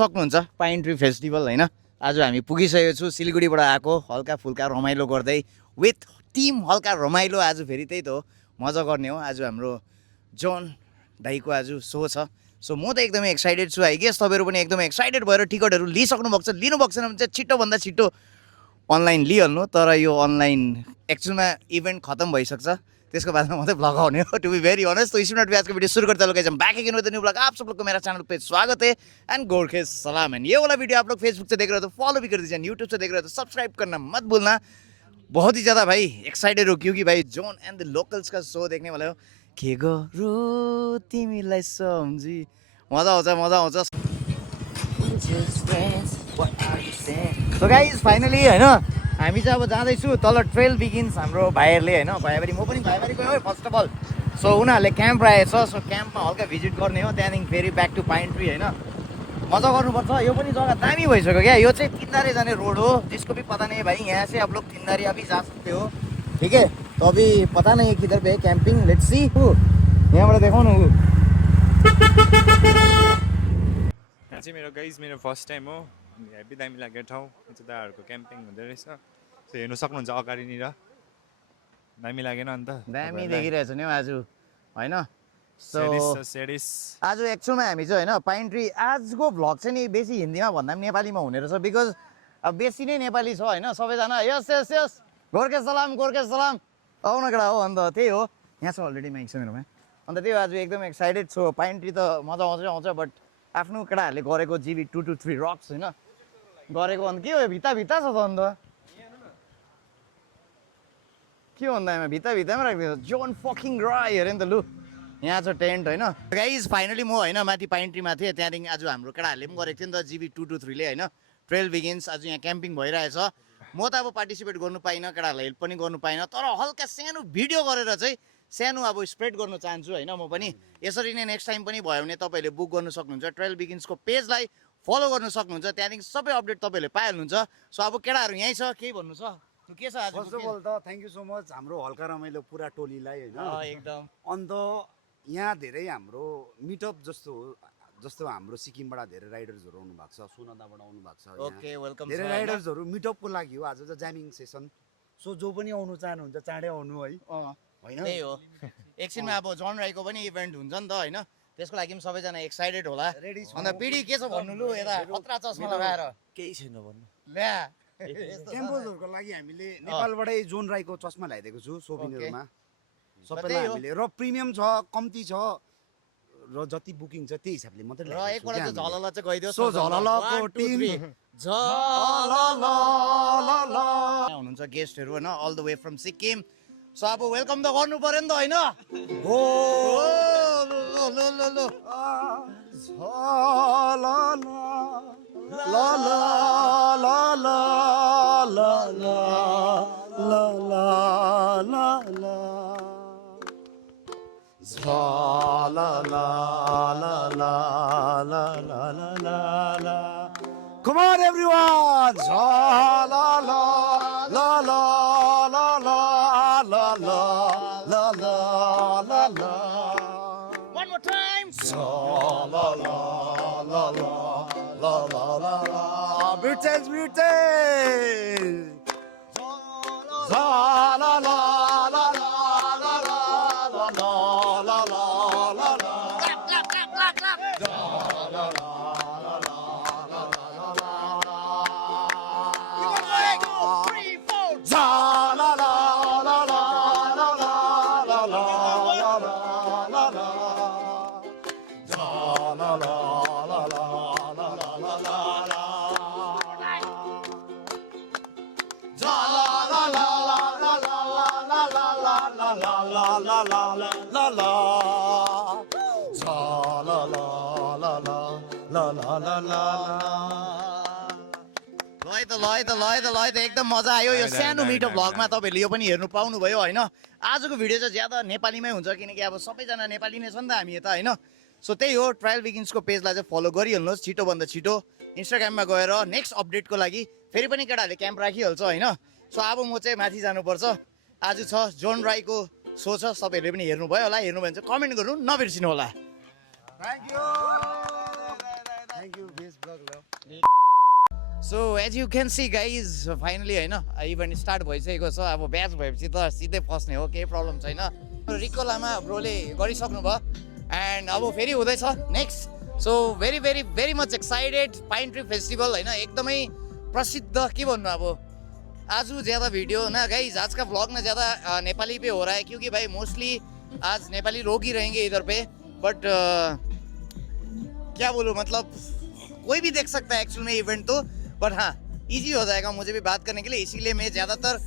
सक्नुहुन्छ पाइन tree festival होइन। आज हामी पुगिसकेको छु सिलगढीबाट आएको हल्का फुल्का रमाइलो गर्दै विथ टिम हल्का रमाइलो आज फेरि त्यही त हो मजा गर्ने हो। आज हाम्रो जोन दाइको आज सो छ। सो म त एकदमै एक्साइटेड छु। आई गेस तपाईँहरू पनि एकदमै एक्साइटेड भएर टिकटहरू लिइसक्नु भएको छ। लिनु भएको छैन भने चाहिँ छिटोभन्दा छिटो अनलाइन लिइहाल्नु। तर यो अनलाइन एक्चुअलमा इभेन्ट खत्म भइसक्छ त्यसको बादमा मात्रै ब्लग आउने हो टु बी भेरी ऑनेस्ट। तो इसी मिनट पे आज का वीडियो शुरू करते हैं। Back again with new blog. आप सब लोग को मेरा चैनल पे स्वागत है एंड गोरखे सलाम। एंड ये वाला वीडियो आप लोग फेसबुक से देख रहे हो तो फॉलो भी कर दीजिए, यूट्यूब से देख रहे हो तो सब्सक्राइब करना मत भूलना। बहुत ही ज़्यादा भाई एक्साइटेड हो क्योंकि भाई जोन एंड द लोकल्स का शो देखने वाले हो। के गरौँ तिमीलाई सम्झी मजा आउँछ मजा आउँछ। सो गाइज फाइनली होइन हामी चाहिँ अब जाँदैछु तल ट्रेल बिगिन्स हाम्रो भाइहरूले होइन। भाइबारी म पनि भाइबारी गयो है फर्स्ट अफ अल। सो उनीहरूले क्याम्प राखेको छ। सो क्याम्पमा हल्का भिजिट गर्ने हो त्यहाँदेखि फेरि ब्याक टु पाइन ट्री होइन। मजा गर्नुपर्छ। यो पनि जग्गा दामी भइसक्यो क्या। यो चाहिँ तिनधारे जाने रोड हो जिसको भी पता नहीं भाई यहाँ से आप लोग तिनधारे अभी जा सकते हो ठीक है। तो अभी पता नहीं किधर पे है कैंपिंग लेट्स सी। यहाँबाट देखाउनु चाहिँ मेरो गाइज मेरो फर्स्ट टाइम हो। हेभी दामी लागेको ठाउँ चाहिँ दाहरूको क्याम्पिङ हुँदो रहेछ। सो हेर्नु सक्नुहुन्छ अगाडिनिर दामी लागेन अन्त दामी देखिरहेछ नि आज होइन। सो सेडिस आज एक्चुअलमा हामी चाहिँ होइन पाइन ट्री आजको भ्लग चाहिँ नि बेसी हिन्दीमा भन्दा पनि नेपालीमा हुने रहेछ बिकज अब बेसी नै नेपाली छ होइन सबैजना। यस यस यस गोर्खे सलाम आउन कडा हो अन्त त्यही हो। यहाँ छ अलरेडी माइक छ मेरोमा अन्त त्यही आज एकदम एक्साइटेड छु। पाइन ट्री त मजा आउँछ बट आफ्नो केटाहरूले गरेको जिबी 223 रक्स होइन गरेको अन्त के हो भित्ता छ त अन्त के भन्दा यहाँ भित्तामा राखिदिएको जोन फकिङ राई अरे नि त लु। यहाँ छ टेन्ट होइन। गाइज फाइनली म होइन माथि पाइन ट्रीमा थिएँ त्यहाँदेखि आज हाम्रो केटाहरूले पनि गरेको थियो नि त जिबी 223ले होइन। ट्रेल बिगिन्स आज यहाँ क्याम्पिङ भइरहेछ। म त अब पार्टिसिपेट गर्नु पाइनँ केटाहरूलाई हेल्प पनि गर्नु पाइनँ तर हल्का सानो भिडियो गरेर चाहिँ सानो अब स्प्रेड गर्नु चाहन्छु होइन। म पनि यसरी नै नेक्स्ट टाइम पनि भयो भने तपाईँहरूले बुक गर्नु सक्नुहुन्छ। ट्रेल बिगिन्सको पेजलाई फलो गर्नु सक्नुहुन्छ त्यहाँदेखि सबै अपडेट तपाईँहरूले पाइहाल्नुहुन्छ। सो अब केटाहरू यहीँ छ केही भन्नु छ के छ आज? फर्स्ट अफ अल त थ्याङ्क यू सो मच हाम्रो हल्का रमाइलो पुरा टोलीलाई होइन एकदम। अन्त यहाँ धेरै हाम्रो मिटअप जस्तो हाम्रो सिक्किमबाट धेरै राइडर्सहरू आउनु भएको छ सोनादाबाट आउनु भएको छ। Okay welcome. धेरै राइडर्सहरू मिटअपको लागि हो आज चाहिँ ज्यामिङ सेसन। सो जो पनि आउनु चाहनुहुन्छ चाँडै आउनु है होइन। त्यही हो एकछिनमा अब जोन राईको पनि इभेन्ट हुन्छ नि त होइन त्यसको लागि पनि सबैजना एक्साइटेड होला। रेडी छ अन्त पिडी के छ भन्नु लु यता खतरा चस्मा लगाएर केही छैन भन्नु ल्या क्याम्पोजहरूको लागि हामीले नेपालबाटै जोन राईको चस्मा ल्याइदिएको छु सोभिनियरमा सबैलाई हामीले र प्रिमियम छ कम्ती छ र जति बुकिङ छ त्यही हिसाबले मात्रै र एकपल्ट चाहिँ झलला चाहिँ गइदियोस्। सो झललाको टिम हुनुहुन्छ गेस्टहरू होइन all the way from Sikkim. So अब वेलकम त गर्नु पर्यो नि त होइन। हो Come on everyone! La la la la la la la la la la la la la. One more time. La la la la la la la la la. Brutes. La la la la la la la la la la la la la. एकदम मजा आयो यो सानो मिटो भ्लगमा तपाईँहरूले यो पनि हेर्नु पाउनुभयो होइन। आजको भिडियो चाहिँ ज्यादा नेपालीमै हुन्छ किनकि अब सबैजना नेपाली नै छ नि त हामी यता होइन। सो त्यही हो ट्रायल बिगिन्सको पेजलाई चाहिँ फलो गरिहाल्नुहोस् छिटोभन्दा छिटो। इन्स्टाग्राममा गएर नेक्स्ट अपडेटको लागि फेरि पनि केटाहरूले क्याम्प राखिहाल्छ होइन। सो अब म चाहिँ माथि जानुपर्छ। आज छ जोन राईको सो छ सबैहरूले पनि हेर्नुभयो होला। हेर्नु भने चाहिँ कमेन्ट गर्नु नबिर्सिनु होला। Thank you best blog so as you can see guys finally होइन इभेन्ट स्टार्ट भइसकेको छ अब ब्याच भएपछि त सिधै पस्ने हो केही प्रब्लम छैन रिको लामा ब्रोले गरिसक्नु भयो एन्ड अब फेरि हुँदैछ next so very very very much excited pine tree festival होइन एकदमै प्रसिद्ध के भन्नु अब आज ज़्यादा वीडियो ना गाइज आज का व्लॉग ना ज़्यादा नेपाली पे हो रहा है क्योंकि भाई मोस्टली आज नेपाली लोग ही रहेंगे इधर पे बट क्या बोलूँ मतलब कोई भी देख सकता है एक्चुअल में इवेंट तो बट हाँ इजी हो जाएगा मुझे भी बात करने के लिए इसीलिए मैं ज़्यादातर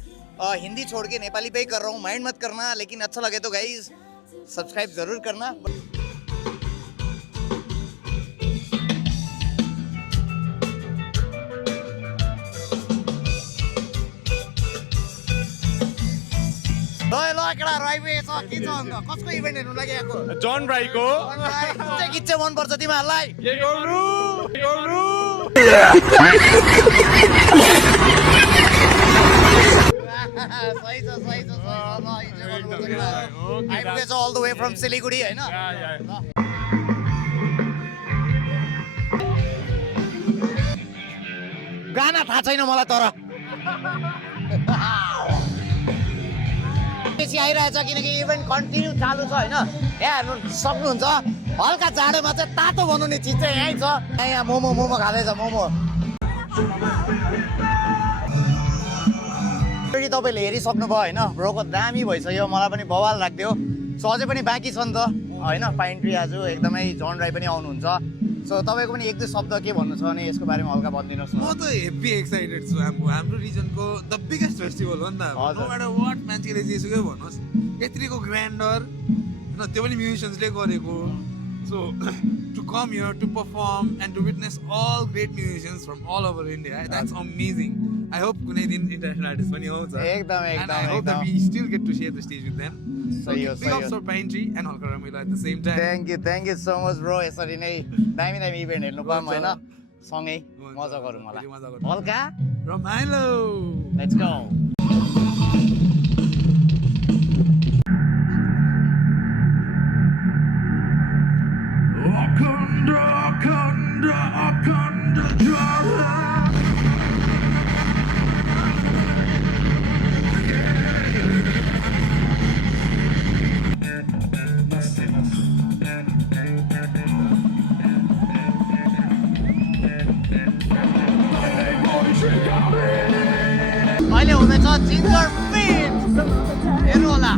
हिंदी छोड़ के नेपाली पे ही कर रहा हूँ माइंड मत करना लेकिन अच्छा लगे तो गाइज सब्सक्राइब ज़रूर करना कसको इभेन्ट हेर्नु लागि आएको जन राईको किच्चे मन पर्छ तिमीहरूलाई के गर्नु सही छ आइपुगेछ all the way from Siliguri होइन गाना थाहा छैन मलाई तर बेसी आइरहेछ किनकि इभेन्ट कन्टिन्यू चालु छ होइन यहाँ हेर्नु सक्नुहुन्छ हल्का जाडोमा चाहिँ तातो बनाउने चिज चाहिँ यहीँ छ यहाँ मोमो खाँदैछ मोमो तपाईँले हेरिसक्नुभयो होइन ब्रोको दामी भइसक्यो मलाई पनि बवाल राखिदियो सो अझै पनि बाँकी छ नि त होइन पाइन ट्री आज एकदमै जन राई पनि आउनुहुन्छ सो तपाईँको पनि एक दुई शब्द के भन्नु छ भने यसको बारेमा हल्का भनिदिनुहोस् न म त हेभी एक्साइटेड छु हाम्रो रिजनको द बिगेस्ट फेस्टिभल हो नि त नो म्याटर वाट मान्छेले जेसुकै भन्नुहोस् यत्रिको ग्रान्डर होइन त्यो पनि म्युजिसियन्सले गरेको so to come here to perform and to witness all great musicians from all over India that's amazing I hope कुनै दिन इन्टरनेसनल आर्टिस्ट पनि आउँछ एकदम I hope that we still get to share the stage with them. So सही हो big ups for Pine Tree and Holka Ramila at the same time. Thank you so much bro यसरी नै दामी event हेर्नु पाऊँ होइन सँगै मजा गरौँ होला हल्का Ramilo! लेट्स गो अहिले हुँदैछ जिन्जर फिट हेर्नु होला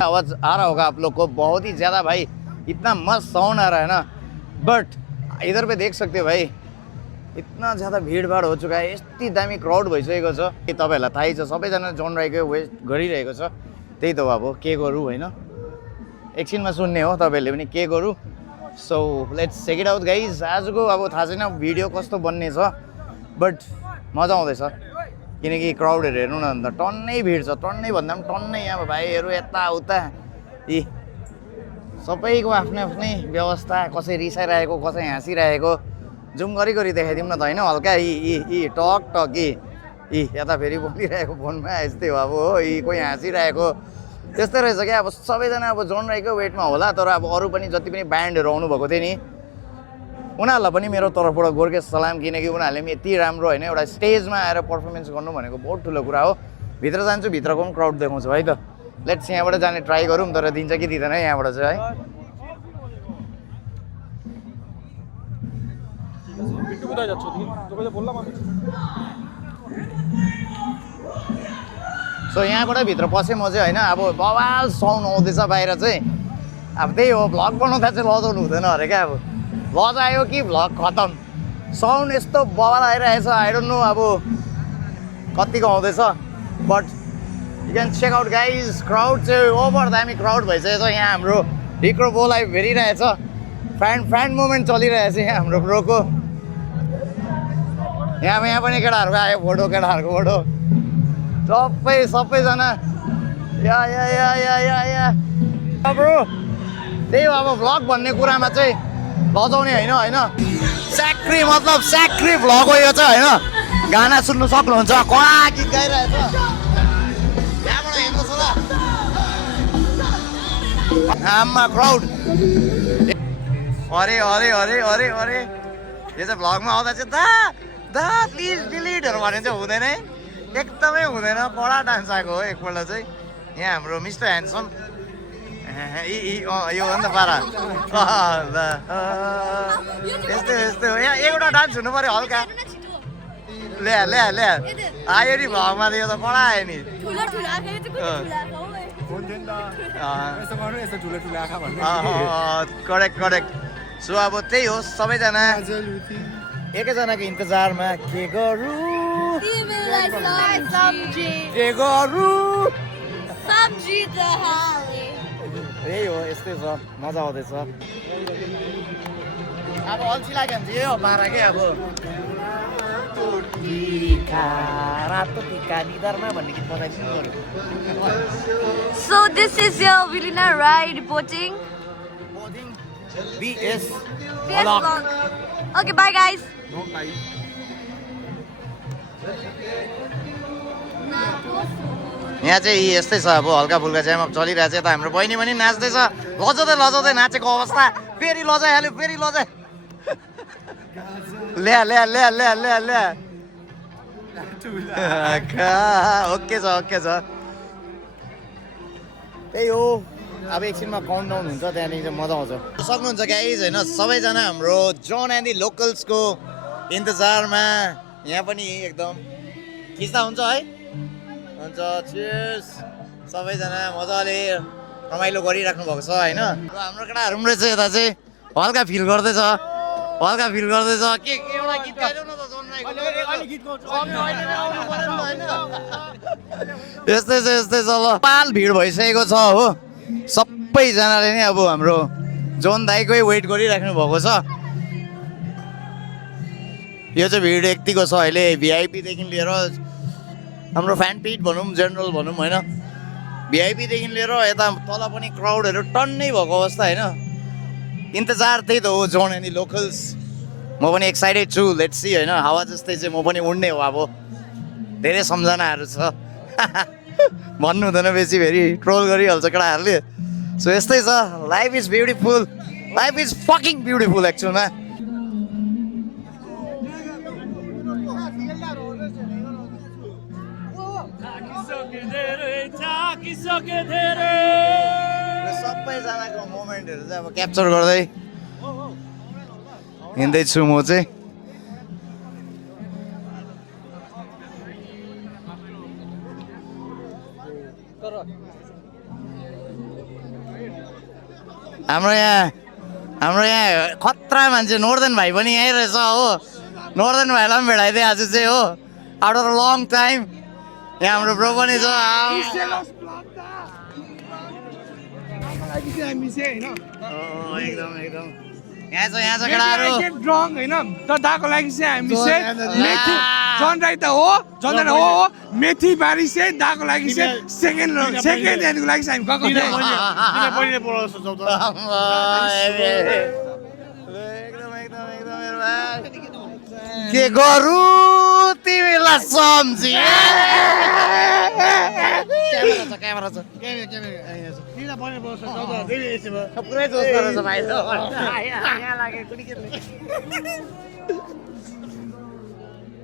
आवाज आ रहा होगा आप लोग को बहुत ही ज़्यादा भाई इतना मस्त साउंड आ रहा है ना बट इधर पे देख सकते हो भाई इतना ज़्यादा भीडभाड हो चुका है यति दामी क्राउड भइसकेको छ कि तपाईँहरूलाई थाहै छ सबैजना जन राईकै वेस्ट गरिरहेको छ त्यही त अब के गरौँ होइन एकछिनमा सुन्ने हो तपाईँहरूले पनि के गरौँ so let's check it out guys आजको अब थाहा छैन भिडियो कस्तो बन्ने छ बट मजा आउँदैछ किनकि क्राउडहरू हेर्नु न अन्त टन्नै भिड छ टन्नै भन्दा पनि टन्नै यहाँ भाइहरू यताउता यी सबैको आफ्नै आफ्नै व्यवस्था कसै रिसाइरहेको कसै हाँसिरहेको जुम गरी देखाइदिउँ न त होइन हल्का यी टक यी यता फेरि बोलिरहेको फोनमा यस्तै हो अब हो यी कोही हाँसिरहेको त्यस्तै रहेछ क्या अब सबैजना अब जन राईको वेटमा होला तर अब अरू पनि जति पनि ब्यान्डहरू आउनुभएको थियो नि उनीहरूलाई पनि मेरो तर्फबाट गोर्खे सलाम किनकि उनीहरूले पनि यति राम्रो होइन एउटा स्टेजमा आएर पर्फर्मेन्स गर्नु भनेको बहुत ठुलो कुरा हो भित्र जान्छु भित्रको पनि क्राउड देखाउँछु है त लेट्स यहाँबाट जाने ट्राई गरौँ तर दिन्छ कि दिँदैन यहाँबाट चाहिँ है सो यहाँबाट भित्र पसेँ म चाहिँ होइन अब बवाल साउन्ड आउँदैछ बाहिर चाहिँ अब त्यही हो भ्लग बनाउँदा चाहिँ लजाउनु हुँदैन अरे क्या अब लजायो कि भ्लग खतम साउन्ड यस्तो बवाल आइरहेछ आई डोन्ट नो अब कतिको आउँदैछ but you can check out guys crowd चाहिँ ओभर दामी क्राउड भइसकेको छ यहाँ हाम्रो रिक्रो बो लाइभ हेरिरहेछ फ्यान मुभमेन्ट चलिरहेछ यहाँ हाम्रो ब्रोको यहाँ पनि केटाहरूको आयो फोटो केटाहरूको फोटो सबैजना या ब्रो त्यही हो अब भ्लग भन्ने कुरामा चाहिँ लजाउने होइन स्याक्री मतलब स्याक्री भ्लग हो यो चाहिँ होइन गाना सुन्नु सक्नुहुन्छ कडा गीत गाइरहेछ त्यहाँबाट हेर्नुहोस् होला आमा क्राउड अरे अरे अरे अरे अरे यो चाहिँ भ्लगमा आउँदा चाहिँ दा प्लिज डिलिटहरू भने चाहिँ हुँदैन है एकदमै हुँदैन कडा डान्स आएको हो एकपल्ट चाहिँ यहाँ हाम्रो मिस्टर ह्यान्डसम यो हो नि त पारा यस्तै यस्तै हो यहाँ एउटा डान्स हुनु पऱ्यो हल्का ल्या ल्या ल्या आयो नि भ्लगमा त यो त कडा आयो नि करेक्ट करेक्ट सो अब त्यही हो सबैजना एकैजनाको इन्तजारमा के गरौँ के गरौँ यही हो यस्तै छ मजा आउँदैछ अब अल्छी लाग्यो भने चाहिँ यही हो पारा के अब रातो टिका निधारमा भन्ने गीत बनाइदिनु पऱ्यो So this is your Vilina Rai reporting. BS PS vlog. Okay, bye guys. यहाँ चाहिँ यस्तै छ अब हल्का फुल्का चाहिँ अब चलिरहेको छ यता हाम्रो बहिनी पनि नाच्दैछ लजाउँदै लजाउँदै नाचेको अवस्था फेरि लजाइहाल्यो फेरि लजाइ ल्या ल्या ल्या ल्या ल्या ल्या ओके छ ओके छ त्यही हो अब एकछिनमा काउन्टडाउन हुन्छ त्यहाँदेखि चाहिँ मजा आउँछ सक्नुहुन्छ गाइज होइन सबैजना हाम्रो जन एन्ड दि लोकल्सको इन्तजारमा यहाँ पनि एकदम खिच्दा हुन्छ है हुन्छ चियर्स सबैजना मजाले रमाइलो गरिराख्नु भएको छ होइन र हाम्रो केटाहरू पनि रहेछ यता चाहिँ हल्का फिल गर्दैछ के एउटा गीत गाइदेऊ न त जोन यस्तै छ यस्तै छ ल पाल भिड भइसकेको छ हो सबैजनाले नै अब हाम्रो जोन दाईकै वेट गरिराख्नु भएको छ यो चाहिँ भिड यतिको छ अहिले भिआइपीदेखि लिएर हाम्रो फ्यान पिट भनौँ जेनरल भनौँ होइन भिआइपीदेखि लिएर यता तल पनि क्राउडहरू टन्नै भएको अवस्था होइन इन्तजार त्यही त हो जोन एन्ड दि लोकल्स म पनि एक्साइटेड छु लेट्स सी होइन हावा जस्तै चाहिँ म पनि उड्ने हो अब धेरै सम्झनाहरू छ भन्नु हुँदैन बेसी फेरि ट्रोल गरिहाल्छ केटाहरूले सो यस्तै छ life is beautiful life is fucking beautiful एक्चुअलमा सबैजनाको मोमेन्टहरू चाहिँ अब क्याप्चर गर्दै हिँड्दैछु म चाहिँ हाम्रो यहाँ खतरा मान्छे नोर्दन भाइ पनि यहीँ रहेछ हो नोर्दन भाइलाई पनि भेटाइदिएँ आज चाहिँ हो आफ्टर अ लङ टाइम यहाँ हाम्रो ब्रो पनि छ एकदम एकदम यहाँ छ केटाहरू होइन तर दाको लागि चाहिँ हामी चाहिँ मेथी जन राई त हो जन हो मेथी बारी चाहिँ दाको लागि चाहिँ सेकेन्ड ह्यान्डको लागि चाहिँ हामी के गरौँ तिमीलाई सम्झी क्यामेरा छ पुरै जोस गरेर छ भाइ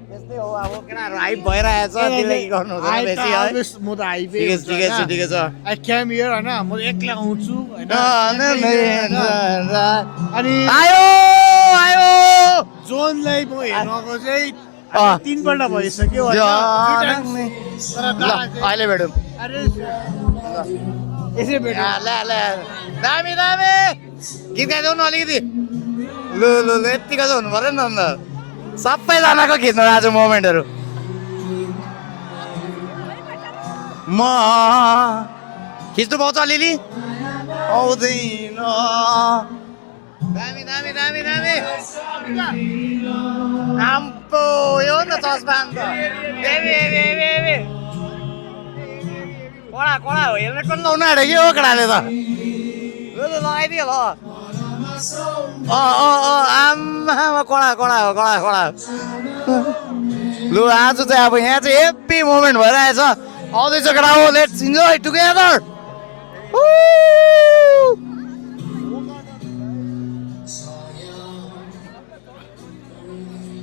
यस्तै हो अब केटाहरू हाइप भइरहेछ त्यसले के गर्नु हुँदैन बेसी है म त हाइपे ठिकै छ आई क्याम हियर हैन म एक्लै आउँछु हैन अनि आयो जोनलाई म हेर्नको चाहिँ 3 पल्ट भइसक्यो अहिले भेटौँ यसै भेट दामी गीत गाइदेऊ न अलिकति लु यतिको चाहिँ हुनु पऱ्यो नि त अन्त सबैजनाको खिच्नु आज मोमेन्टहरू म खिच्नु पाउँछ अलिअलि आउँदैन दामी आम्पो यो नि त चस्मा अन्त कडा हो हेलमेट पनि लाउनु आँट्यो कि हो केटाले त लगाइदियो ल आम्मा कडा हो लु आज चाहिँ अब यहाँ चाहिँ हेप्पी मोमेन्ट भइरहेछ आउँदैछ केटा हो लेट्स इन्जोय टुगेदर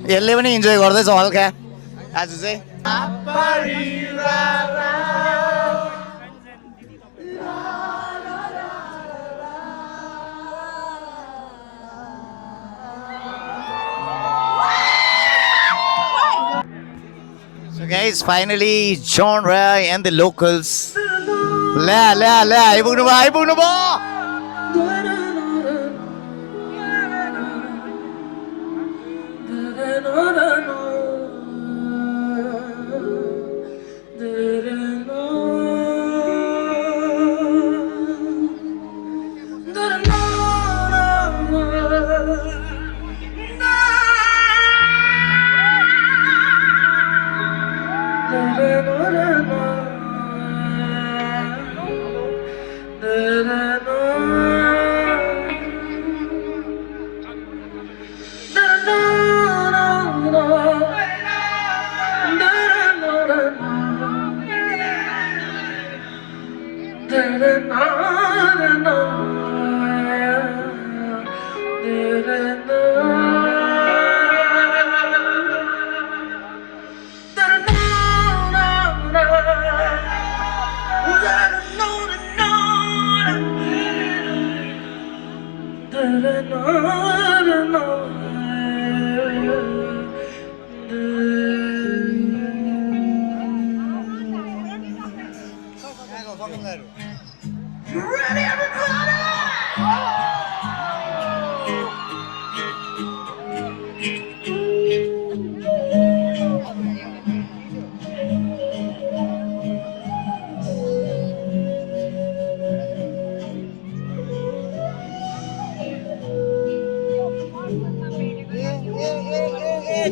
यसले पनि इन्जोय गर्दैछ हल्का आज चाहिँ So guys, finally John Ray and the locals. ल्या आइपुग्नु भयो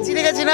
चिनेका चिन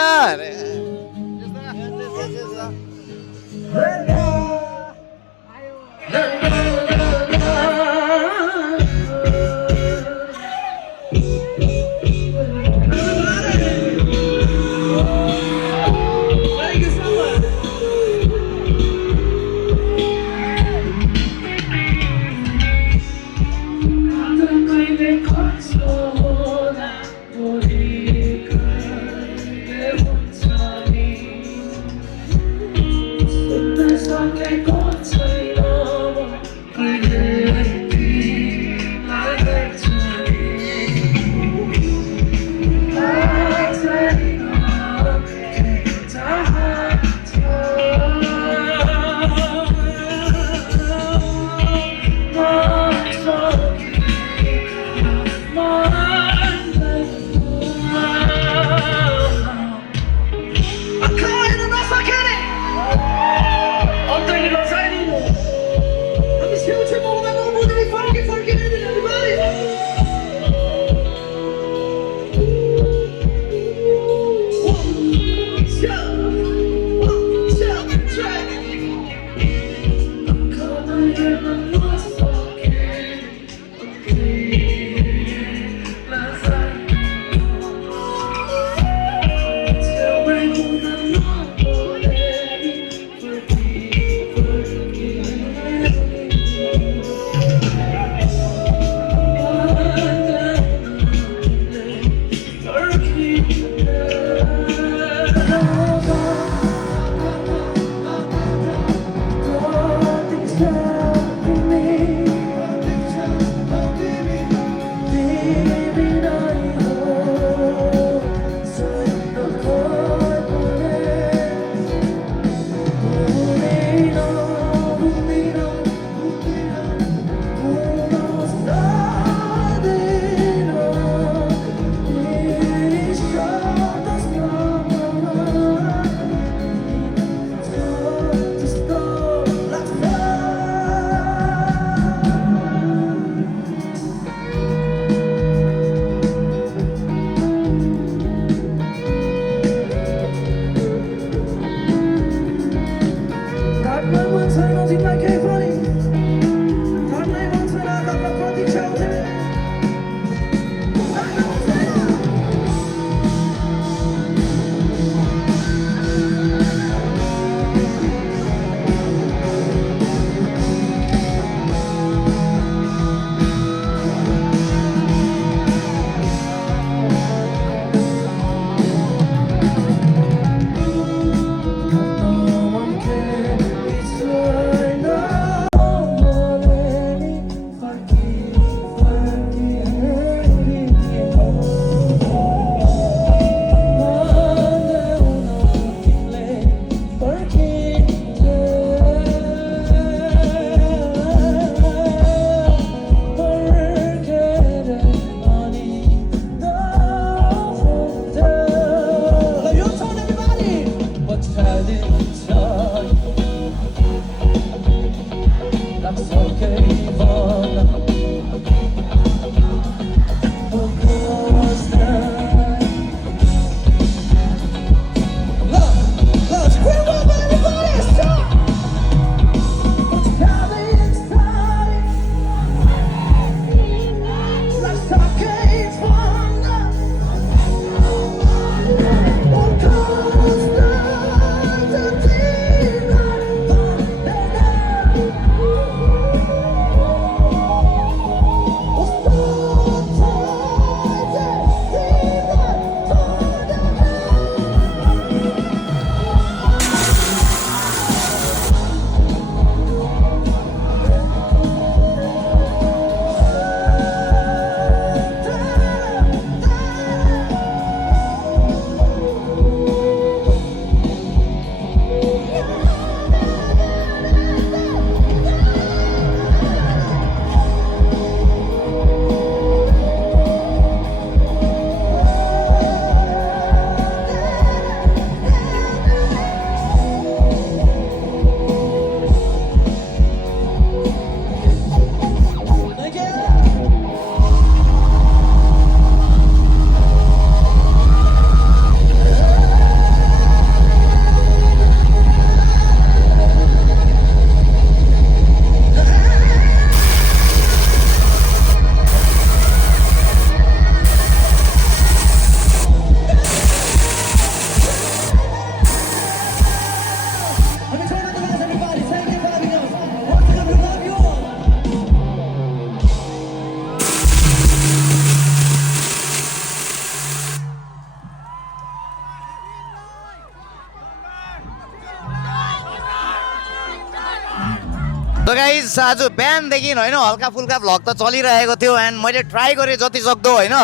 So guys, आज बिहानदेखि होइन हल्का फुल्का भ्लग त चलिरहेको थियो एन्ड मैले ट्राई गरेँ जति सक्दो होइन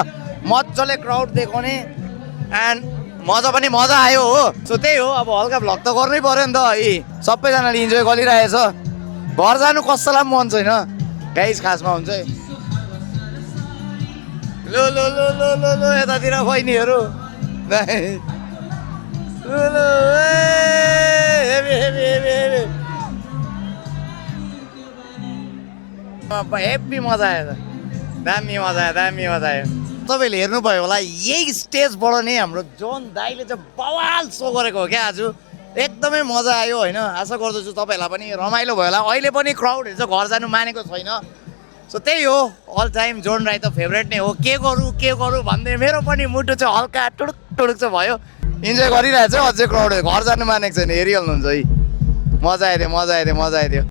मजाले क्राउड देखाउने एन्ड मजा पनि मजा आयो हो सो त्यही हो अब हल्का भ्लग त गर्नै पर्यो नि त यी सबैजनाले इन्जोय गरिरहेछ घर जानु कसैलाई मन छैन गाइस खासमा हुन्छ है लो लो लो लो लो लो यतातिर बहिनीहरू लो लो heavy heavy heavy heavy heavy मजा आयो दामी मजा आयो दामी मजा आयो तपाईँले हेर्नुभयो होला यही स्टेजबाट नै हाम्रो जोन दाइले चाहिँ बवाल सो गरेको हो क्या आज एकदमै मजा आयो होइन आशा गर्दछु तपाईँहरूलाई पनि रमाइलो भयो होला अहिले पनि क्राउडहरू चाहिँ घर जानु मानेको छैन सो त्यही हो अल टाइम जोन राई त फेभरेट नै हो के गरौँ भन्दै मेरो पनि मुटु चाहिँ हल्का टुडुक टुडुक चाहिँ भयो इन्जोय गरिरहेको छ अझै क्राउडहरू घर जानु मानेको छैन हेरिहाल्नुहुन्छ है मजा आइदियो